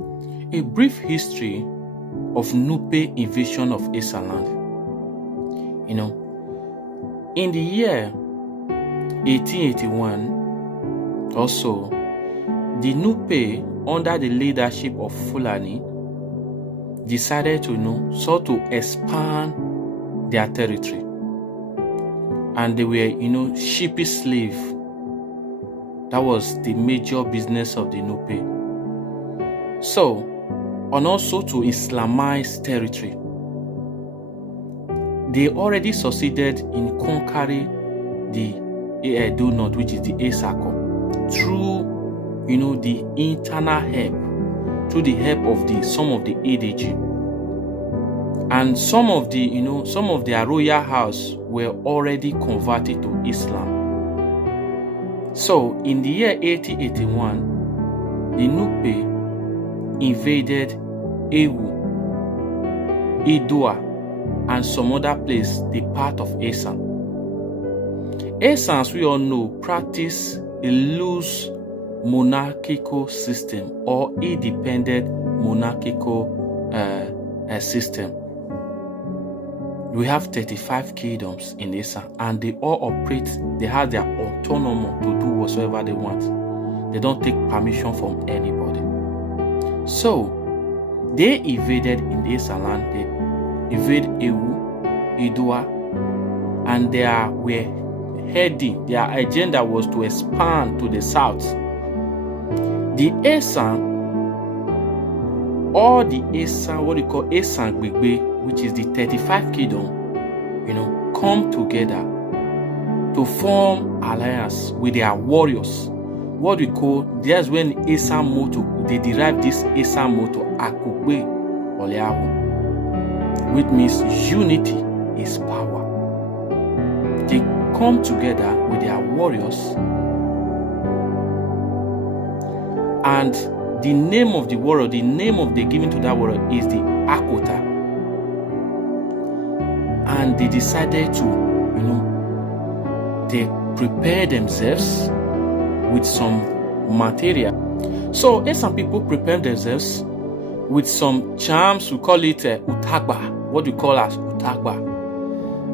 A brief history of Nupe invasion of Esanland. In the year 1881 or so, the Nupe, under the leadership of Fulani, decided to sought to expand their territory. And they were, shipping slave. That was the major business of the Nupe. So, and also to Islamize territory. They already succeeded in conquering the Edo North, which is the Esako, through the internal help, through the help of some of the ADG. And some of their royal house were already converted to Islam. So in the year 1881, the Nupe invaded Ewu, Idua, and some other place, the part of Esan. Esan, as we all know, practice a loose monarchical system or independent monarchical system. We have 35 kingdoms in Esan, and they all operate, they have their autonomy to do whatsoever they want. They don't take permission from anybody. So, they invaded in the Esanland, they invaded Ewu, Idua, and their agenda was to expand to the south. The Esan, or the Esan, what we call Esan Gbegbe, which is the 35 kingdom, come together to form alliance with their warriors. What we call, that's when Esan motto, they derive this Esan motto, Akugbe Oleahu, which means unity is power. They come together with their warriors, and the name of the warrior, the name of the given to that warrior is the Akota. And they decided to, they prepare themselves with some material. So, some people prepare themselves with some charms. We call it utagba, what we call as utagba.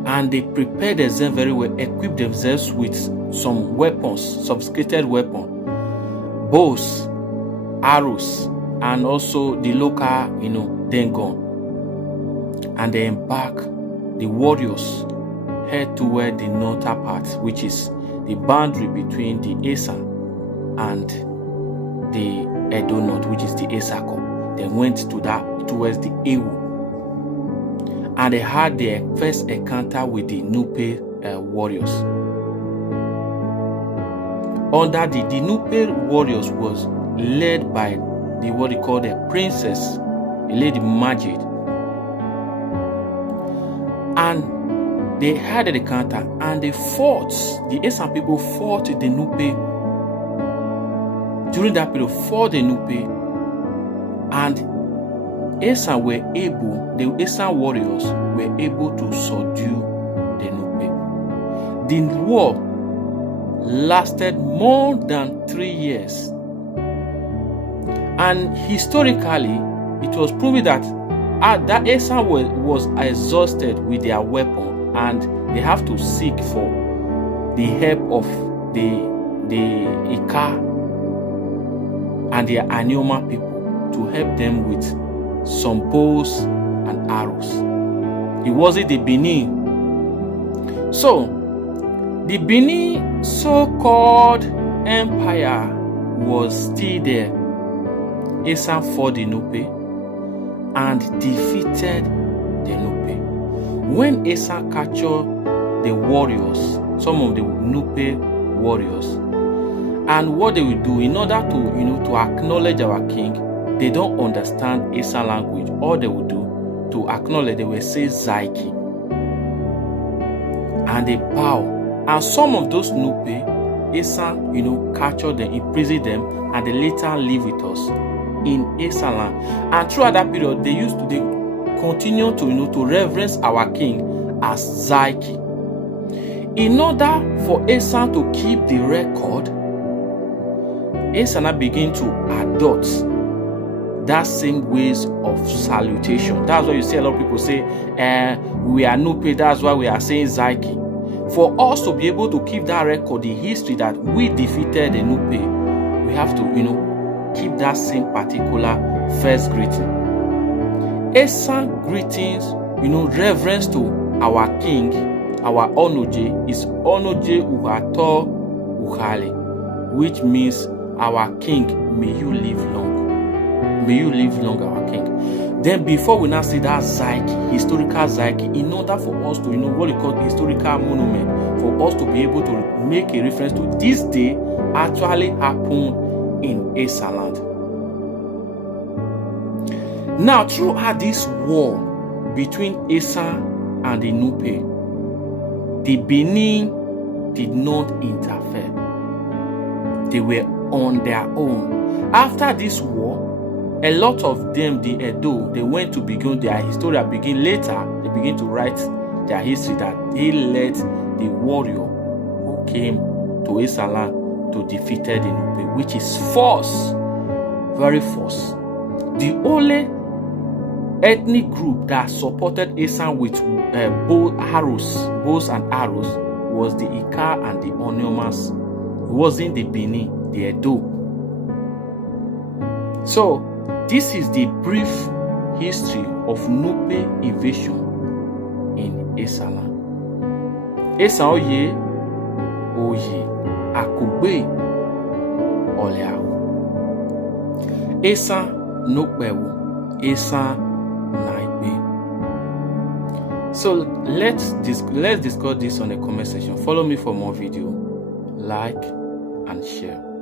And they prepare themselves very well, equip themselves with some weapons, sophisticated weapons, bows, arrows, and also the local, dengon. And they embark. The warriors head toward the northern part, which is the boundary between the Esan and the Edo North, which is the Esako. They went towards the Ewu, and they had their first encounter with the Nupe warriors. Under the Nupe warriors was led by what they call the princess, a lady Majid. And they had an encounter, and they fought. The Esan people fought the Nupe. During that period, fought the Nupe, and Esan the Esan warriors were able to subdue the Nupe. The war lasted more than 3 years, and historically, it was proven that Esan was exhausted with their weapon, and they have to seek for the help of the Ika and the Anioma people to help them with some bows and arrows. It wasn't the Benin. So, the Benin so-called empire was still there. Esan fought the Nupe and defeated the Nupe. When Esan captured the warriors, some of the Nupe warriors, and what they will do in order to acknowledge our king, they don't understand Esan language. All they will do to acknowledge, they will say Zaiki, and they bow. And some of those Nupe, Esan, captured them, imprisoned them, and they later live with us in Esanland. And throughout that period, they continue to reverence our king as Zaiki. In order for Esan to keep the record, Esan began to adopt that same ways of salutation. That's why you see a lot of people say, we are Nupe, that's why we are saying Zaiki. For us to be able to keep that record, the history that we defeated the Nupe, we have to, keep that same particular first greeting. Esan greetings, reverence to our king, our Onoje, is Onoje Uhato Uhale, which means our king, may you live long. May you live long, our king. Then before we now see that Zaiki, historical Zaiki, in order for us to, what we call historical monument, for us to be able to make a reference to this day actually happened in Esanland. Now, throughout this war between Esan and the Nupe, the Benin did not interfere. They were on their own. After this war, a lot of them, the Edo, they went to begin their history. Later, they begin to write their history that they led the warrior who came to Esanland to defeat the Nupe, which is false, very false. The only ethnic group that supported Esan with bows and arrows was the Ika and the Onyomas. It wasn't the Benin, the Edo. So, this is the brief history of Nupe invasion in Esanland. Esan oye akugbe oleawo. Esan Nupe Esan naibe. So let's discuss this on the comment section. Follow me for more video. Like and share.